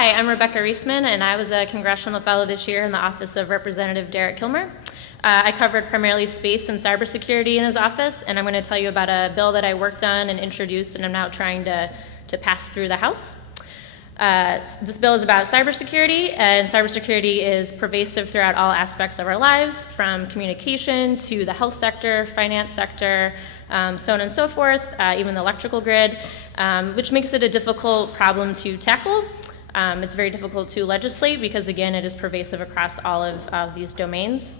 Hi, I'm Rebecca Reesman, and I was a Congressional Fellow this year in the Office of Representative Derek Kilmer. I covered primarily space and cybersecurity in his office, and I'm going to tell you about a bill that I worked on and introduced and I'm now trying to pass through the House. This bill is about cybersecurity, and cybersecurity is pervasive throughout all aspects of our lives, from communication to the health sector, finance sector, so on and so forth, even the electrical grid, which makes it a difficult problem to tackle. It's very difficult to legislate because, again, it is pervasive across all of these domains.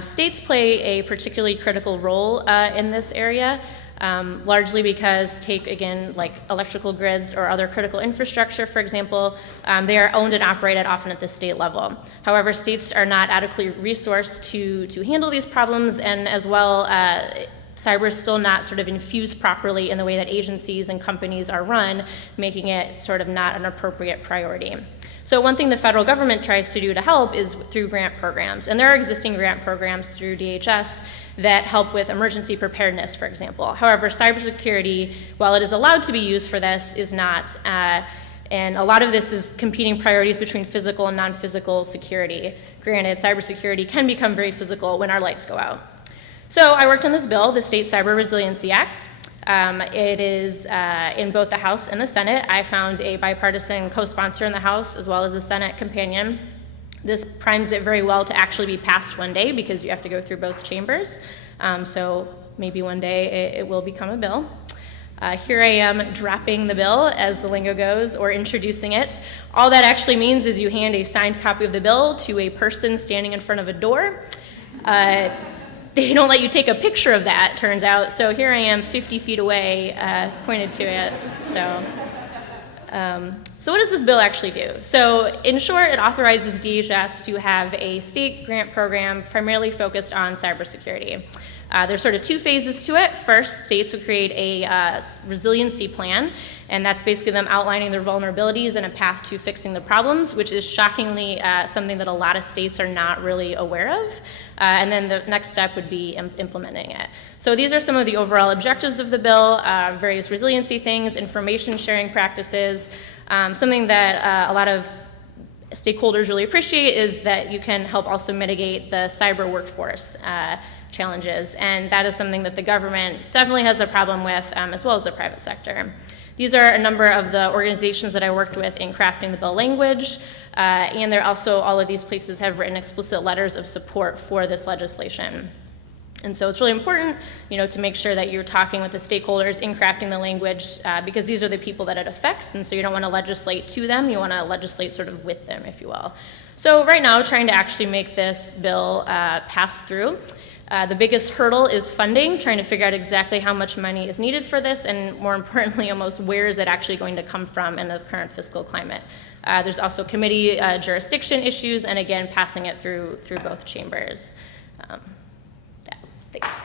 States play a particularly critical role in this area, largely because, take again, like electrical grids or other critical infrastructure, for example, they are owned and operated often at the state level. However, states are not adequately resourced to handle these problems, and as well, cyber is still not sort of infused properly in the way that agencies and companies are run, making it sort of not an appropriate priority. So one thing the federal government tries to do to help is through grant programs. And there are existing grant programs through DHS that help with emergency preparedness, for example. However, cybersecurity, while it is allowed to be used for this, is not. And a lot of this is competing priorities between physical and non-physical security. Granted, cybersecurity can become very physical when our lights go out. So I worked on this bill, the State Cyber Resiliency Act. It is in both the House and the Senate. I found a bipartisan co-sponsor in the House as well as a Senate companion. This primes it very well to actually be passed one day because you have to go through both chambers. So maybe one day it will become a bill. Here I am dropping the bill, as the lingo goes, or introducing it. All that actually means is you hand a signed copy of the bill to a person standing in front of a door. They don't let you take a picture of that, turns out. So here I am 50 feet away, pointed to it. So what does this bill actually do? So in short, it authorizes DHS to have a state grant program primarily focused on cybersecurity. There's sort of two phases to it. First, states will create a resiliency plan, and that's basically them outlining their vulnerabilities and a path to fixing the problems, which is shockingly something that a lot of states are not really aware of. And then the next step would be implementing it. So these are some of the overall objectives of the bill, various resiliency things, information sharing practices. Something that a lot of stakeholders really appreciate is that you can help also mitigate the cyber workforce challenges, and that is something that the government definitely has a problem with, as well as the private sector. These are a number of the organizations that I worked with in crafting the bill language, and they're also, all of these places have written explicit letters of support for this legislation. And so it's really important, to make sure that you're talking with the stakeholders in crafting the language, because these are the people that it affects, and so you don't want to legislate to them, you want to legislate sort of with them, if you will. So right now, trying to actually make this bill pass through. The biggest hurdle is funding, trying to figure out exactly how much money is needed for this, and more importantly, almost where is it actually going to come from in the current fiscal climate. There's also committee jurisdiction issues, and again, passing it through both chambers. Thanks.